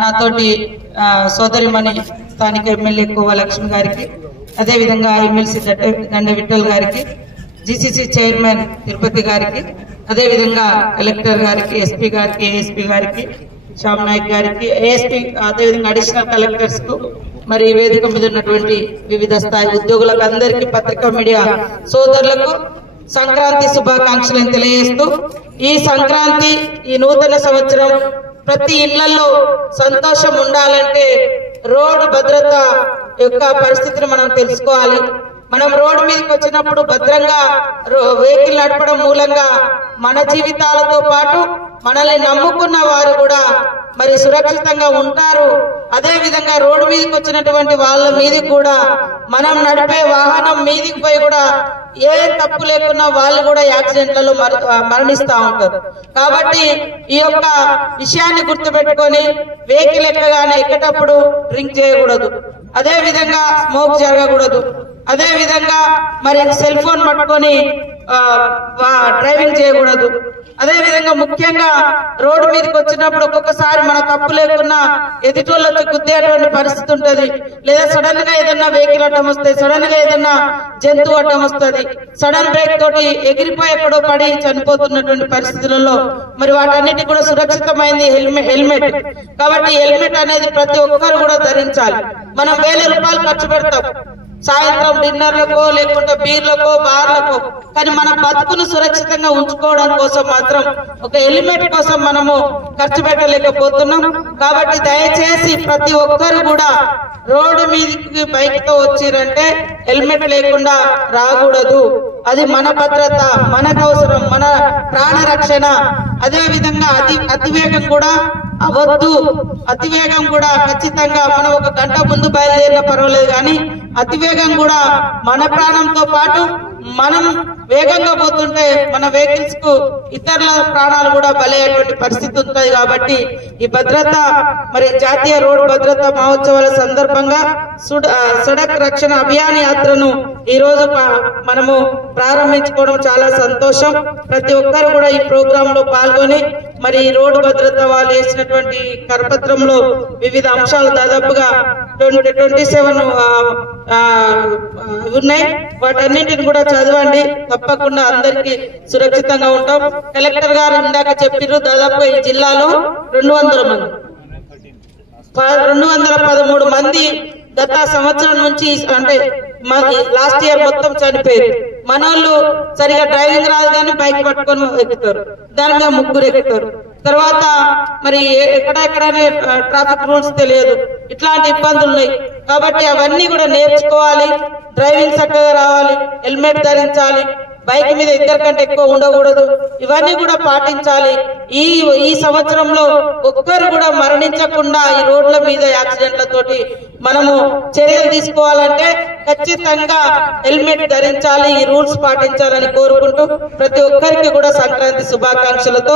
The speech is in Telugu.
నాతోటి సోదరిమణి స్థానిక ఎమ్మెల్యే కోవ లక్ష్మి గారికి, అదేవిధంగా ఎమ్మెల్సీ దండ విఠల్ గారికి, జీసీసీ చైర్మన్ తిరుపతి గారికి, అదేవిధంగా కలెక్టర్ గారికి, ఎస్పీ గారికి, ఏఎస్పీ గారికి, శ్యామ్ నాయక్ గారికి, ఏఎస్పీ, అదేవిధంగా అడిషనల్ కలెక్టర్స్ కు, మరి వేదిక మీద ఉన్నటువంటి వివిధ స్థాయి ఉద్యోగులకు అందరికీ, పత్రికా మీడియా సోదరులకు సంక్రాంతి శుభాకాంక్షలను తెలియజేస్తూ, ఈ సంక్రాంతి, ఈ నూతన సంవత్సరం ప్రతి ఇళ్లలో సంతోషం ఉండాలంటే రోడ్డు భద్రత యొక్క పరిస్థితిని మనం తెలుసుకోవాలి. మనం రోడ్డు మీదకి వచ్చినప్పుడు భద్రంగా వెహికల్ నడపడం మూలంగా మన జీవితాలతో పాటు మనల్ని నమ్ముకున్న వారు కూడా మరి సురక్షితంగా ఉంటారు. అదే విధంగా రోడ్డు మీదకి వచ్చినటువంటి వాళ్ళ మీదకి కూడా మనం నడిపే వాహనం మీదకి పోయి కూడా ఏ తప్పు లేకున్నా వాళ్ళు కూడా యాక్సిడెంట్లలో మరణిస్తూ ఉంటారు. కాబట్టి ఈ యొక్క విషయాన్ని గుర్తుపెట్టుకొని వెహికల్ ఎక్కేటప్పుడు డ్రింక్ చేయకూడదు, అదే విధంగా స్మోక్ జరగకూడదు, అదే విధంగా మరి సెల్ ఫోన్ పట్టుకొని డ్రైవింగ్ చేయకూడదు. అదే విధంగా ముఖ్యంగా రోడ్డు మీదకి వచ్చినప్పుడు ఒక్కొక్కసారి మన తప్పు లేకున్నా ఎదుటోళ్ళతో గుద్దేటువంటి పరిస్థితి ఉంటది, లేదా సడన్ గా ఏదన్నా వెహికల్ అడ్డం వస్తుంది, సడన్ గా ఏదన్నా జంతువు అడ్డం వస్తుంది, సడన్ బ్రేక్ తోటి ఎగిరిపోయి ఎక్కడో పడి చనిపోతున్నటువంటి పరిస్థితులలో మరి వాటన్నిటి కూడా సురక్షితమైంది హెల్మెట్. కాబట్టి హెల్మెట్ అనేది ప్రతి ఒక్కరు కూడా ధరించాలి. మనం 1000 రూపాయలు ఖర్చు పెడతాం సాయంత్రం డిన్నర్లకో లేకుంటే బీర్లకో బార్లకో, కానీ మన బతుకును సురక్షితంగా ఉంచుకోవడం కోసం మాత్రం ఒక హెల్మెట్ కోసం మనము ఖర్చు పెట్టలేకపోతున్నాం. కాబట్టి దయచేసి ప్రతి ఒక్కరు కూడా రోడ్డు మీదకి బైక్ తో వచ్చిరంటే హెల్మెట్ లేకుండా రాకూడదు. అది మన భద్రత, మనకు అవసరం, మన ప్రాణ రక్షణ. అదే విధంగా అతివేగం కూడా అవద్దు. అతివేగం కూడా ఖచ్చితంగా మనం 1 గంట ముందు బయలుదేరినా పర్వాలేదు, కానీ అతివేగం కూడా మన ప్రాణంతో పాటు మనం వేగంగా పోతుంటే మన వెహికల్స్ కు ఇతరుల ప్రాణాలు కూడా బలయ్యేటువంటి పరిస్థితి ఉంటుంది. కాబట్టి ఈ భద్రత మరి జాతీయ రోడ్డు భద్రతా మహోత్సవాల సందర్భంగా సడక్ రక్షణ అభియాన్ యాత్రను ఈ రోజు మనము ప్రారంభించుకోవడం చాలా సంతోషం. ప్రతి ఒక్కరు కూడా ఈ ప్రోగ్రామ్ లో పాల్గొని మరి ఈ రోడ్డు భద్రత వాళ్ళు వేసినటువంటి కరపత్రంలో వివిధ అంశాలు దాదాపుగా 27 ఉన్నాయి. వాటన్నింటిని కూడా చదవండి, తప్పకుండా అందరికి సురక్షితంగా ఉంటాం. కలెక్టర్ గారు ఇందాక చెప్పారు, దాదాపు ఈ జిల్లాలో 200 మంది 213 మంది గత సంవత్సరం నుంచి, అంటే లాస్ట్ ఇయర్ మొత్తం చనిపోయారు. మనోళ్ళు సరిగా డ్రైవింగ్ రాదు కానీ బైక్ పట్టుకొని ఎక్కుతారు, దాని మీద 3 ఎక్కుతారు. తర్వాత మరి ఎక్కడెక్కడనే ట్రాఫిక్ రూల్స్ తెలియదు, ఇట్లాంటి ఇబ్బందులు ఉన్నాయి. కాబట్టి అవన్నీ కూడా నేర్చుకోవాలి, డ్రైవింగ్ చక్కగా రావాలి, హెల్మెట్ ధరించాలి, బైక్ మీద 2 కంటే ఎక్కువ ఉండకూడదు, ఇవన్నీ కూడా పాటించాలి. ఈ సంవత్సరంలో ఒక్కరు కూడా మరణించకుండా ఈ రోడ్ల మీద యాక్సిడెంట్లతోటి మనము చర్యలు తీసుకోవాలంటే ఖచ్చితంగా హెల్మెట్ ధరించాలి, ఈ రూల్స్ పాటించాలని కోరుకుంటూ ప్రతి ఒక్కరికి కూడా సంక్రాంతి శుభాకాంక్షలతో